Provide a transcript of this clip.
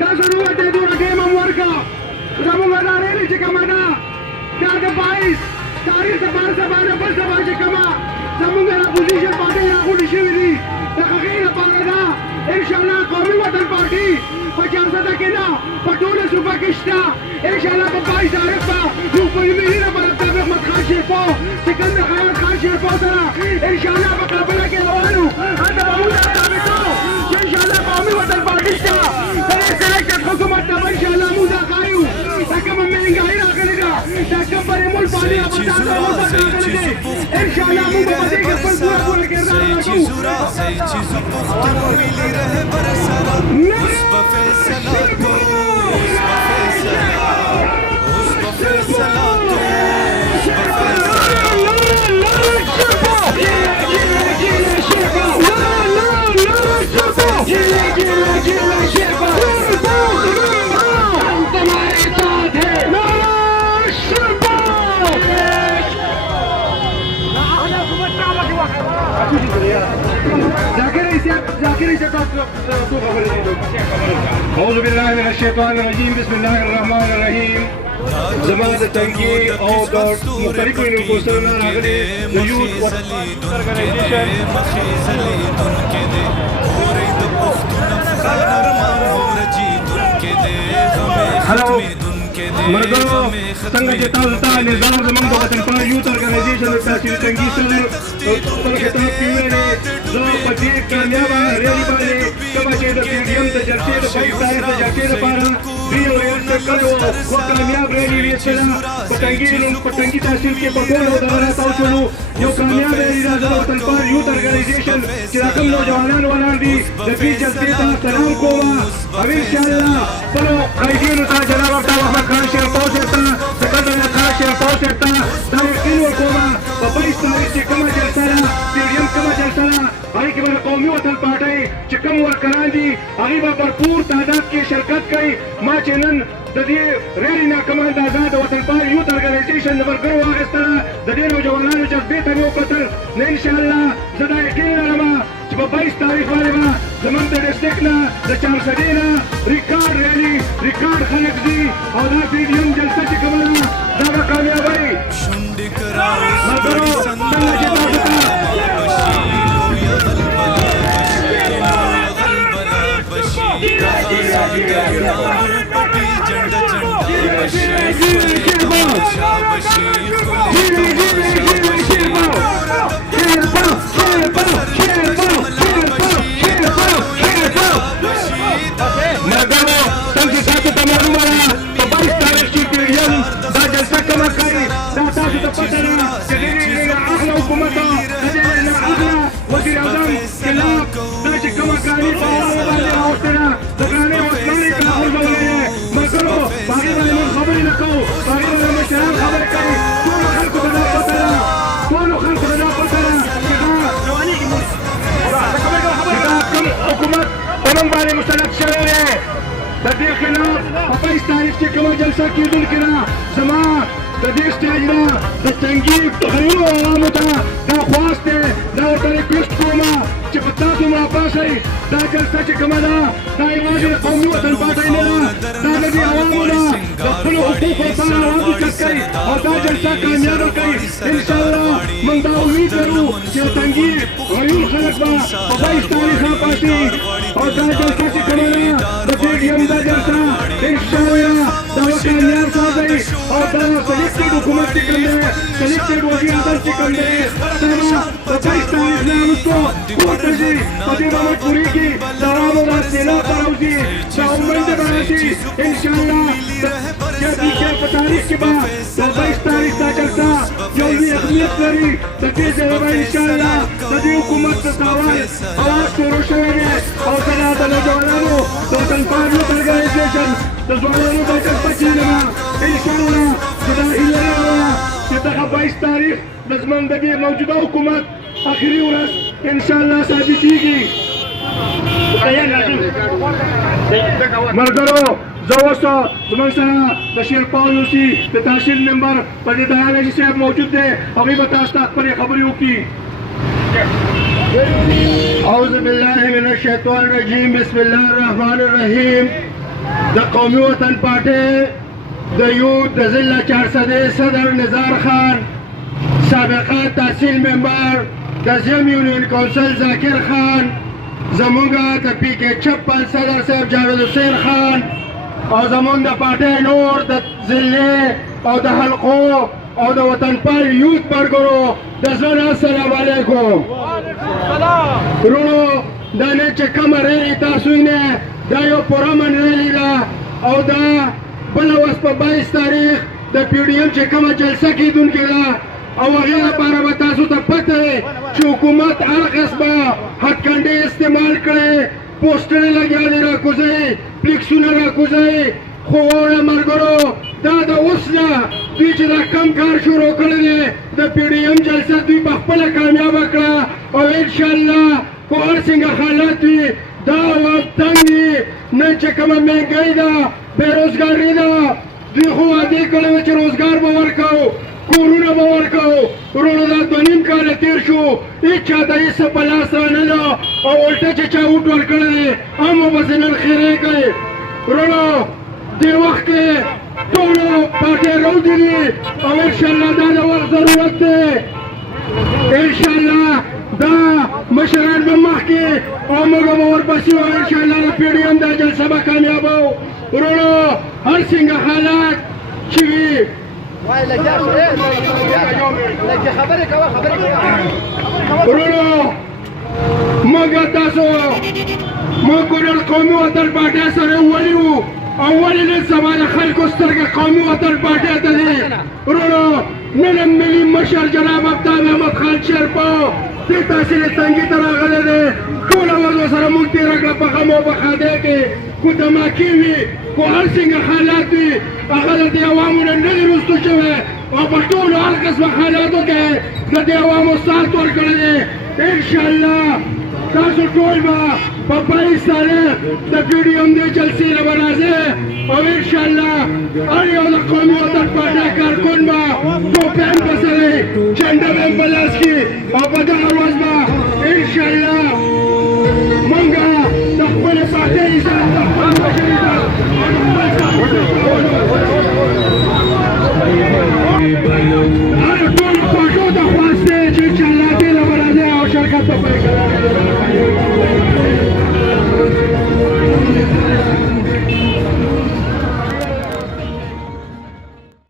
تاسو وروته دونه ټیم هم ورکړه زموږ دا ریلي چې کومه ده دا د 22 تاریخ د بار سبا نه بل سبا چې کومه زموږ د اپوزیشن پارټۍ راغونډې شوي دي د هغې لپاره ده انشاءالله قومي وطن پارټي په چارسده کې نه په ټوله صوبه کې شته انشاءالله په 22 تاریخ به موږ په ملي نمبر افطار احمد خان شیرپو سکندر خیرت خان شیرپو سره انشاءالله په کابل کې روانو هلته به موږ ثابتو چې انشاءالله قومي وطن پارټي شته د دې سلیکټډ حکومت ته به انشاءالله موږ دا ښایو دا کومه مهنګایي راغلې ده دا کوم بریمول پالي انشاءالله موږ به په دې کې خپل پوره کردار ادا أعوذ بالله من الشيطان الرجيم بسم الله الرحمن الرحيم زمان تنگی او د مختلفو یونیورسټیو راغلي د یوث اورګنایزیشن هلو مرګو څنګه چې تاسو ته نظام زموږ د وطن پال یوث اورګنایزیشن د تحصیل تنګي سره خپل خطاب کې ویلي زه په دې کامیابه ریلي باندې کومه چې د پیډیم د جلسې د 22 تاریخ د جلسې لپاره دوی ورته کړو خو کامیاب ریلي ویستله په تنګي تحصیل کې په ټولو دغه تاسو یو کامیاب ریلي د وطن پال یوث اورګنایزیشن چې کوم نوجوانان ولاړ دي د دې جلسې ته سلام کوم او انشاءالله خپلو قایدینو ته جناب افطار احمد خان شیرپو صاحب ته سکندر خان شیرپو صاحب ته دا یقین ورکوم په 22 تاریخ چې کومه جلسه ده پیډیم کومه جلسه ده هغې کې به د قومي وطن پارټۍ چې کوم ورکران دي هغې به بھرپور تعداد کې شرکت کوي ما چې نن د دې ریلي نه کومه اندازه د وطن پال یوث اورګنایزیشن د ملګرو واخیستله د دې نوجوانانو جذبې ته مې وکتل نو انشاءالله زه دا یقین لرم چې په 22 تاریخ باندې به زموږ د ډسټرکټ نه د چارسدې نه ریکارډ ریلي ریکارډ خلک ځي او دا پیډیم جلسه چې کومه ده دا به کامیابوي ملګرو څنګه چې تاسو ته د دې خلاف په 22 تاریخ چې کومه جلسه کېدونکې ده زما د دې سټیج نه د تنګي غریبو عوامو ته دا خواست دی دا ورته ریکویسټ کوم چې په تاسو راپاسئ دا جلسه چې کومه ده دا یوازې د قومي وطن پارټۍ نه ده دا د دې عوامو ده د خپلو حقوقو لپاره عوام اوچت کوي او دا جلسه کامیابه کوي انشاءالله موږ دا امید لرو چې د تنګي غریب خلک به په 22 تاریخ راپاسي او دا جلسه چې کومه ده د پیډیم دا جلسه انشاءالله دا به کامیاب ساتئ او دا سلیکټډ حکومت چې کوم دی سلیکټډ وزیر اعظم چې کوم دی دا به د 22 تاریخ نه وروسته پورته شي په دې به مجبورېږي د عوامو دا سیلاب ته راوځي دا امید به راشي انشاءالله په تاریخ کې به د 22 تاریخ دا جلسه یو لوی اهمیت لري د دې ځای به انشاءالله د دې حکومت د تاوان اواز شروع شوی دی او زه دا د نوجوانانو د وطن پال یوث اورګنایزیشن د ځوانانو د جذبه چې یم انشاءالله زه دا هیله لرم چې دغه 22 تاریخ د زموږ د دې موجوده حکومت آخري ورځ انشاءالله ثابتېږي ملګرو زه اوس زموږ سره بشیر پاولوسي د تحصیل ممبر په دې دهالجي صاحب موجود دی هغوی به تاسو ته خپلې خبرې وکړي أعوذ بالله من الشيطان الرجيم بسم الله الرحمن الرحيم د قومي وطن پارټۍ د یوت د ضلع 400 صدر نزار خان، سابقه تحصیل ممبر د زم یونین کونسل ذاکر خان، زمونږ د پی کې 56 صدر صاحب جاوید حسین خان، او زمونږ د پارټۍ نور د ضلع او د حلقو او د وطن پال یوت ملګرو د زړه نه السلام علیکم. ورونو دا نه چې کومه ریلي تاسو نه دا یو پرامن ریلي ده او دا بله اوس په 22 تاریخ د پی ډي ایم چې کومه جلسه کیدونکې ده او هغې لپاره به تاسو ته پته وي چې حکومت هر قسمه هتکنډې استعمال کړي، پوسټرې لګیا دي راکوزوي، فلیکسونه راکوزوي. خو واوره ملګرو دا د اوس نه دوی چې دا کم کار شروع کړی دی د پی ډي ایم جلسه دوی په خپله کامیابه کړه او انشاءالله که هر څنګه حالات وي دا وخت تنګ وي. نن چې کومه مهنګۍ ده بېروزګاري ده دوی خو وعدې کړی وې چې روزګار به ورکوو، کورونه به ورکوو. ورونو دا 2.5 کاله تېر شو هېڅ چا ته هېڅ څه په لاس رانه ده او الټه چې چا وټ ورکړی دی هم ورپسې نن خیرې کوي. ورونو دې وخت کې ټولو پارټۍ راوځي دي او انشاءالله دا د وخت ضرورت دی. انشاءالله دا مشران به مخکې او موږ به ورپسې وو. انشاءالله د پی ډي ایم دا جلسه به کامیابه. ورونو هر څنګه حالات چې وي ورونو موږ تاسو موږ ګورل قومي وطن پارټۍ سره ولي وو او ولې نن سبا د خلکو سترګې قومي وطن پارټۍ ته دي. ورونو نن هم ملي مشر جناب آفتاب احمد خان شیرپا دې تحصیل تنګي ته راغلی دی. ټوله ورځ ورسره موږ تېره کړه په غم او په ښادۍ کې، خو دماکي وي خو هر څنګه حالات وي هغه د دې عوامو نه نه دي رسټو شوی او په ټولو هر قسمه حالاتو کې د دې عوامو سات ورکړی دی. انشاءالله تاسو ټول به په 22 تاریخ د پی ډي ایم دې جلسې نه به راځئ او انشاءالله هر یو د قومي وطن پارټۍ کارکون به ټوپۍ هم په سر وي، جنډه به هم په لاس کړي او په دغه ورځ به انشاءالله مونږ د خپلې پارټۍ عزت د خپل مشر عزت هر ټولو خوږو ته خواست دی چې انشاءالله دې نه به راځئ او شرکت به پیل کړئ.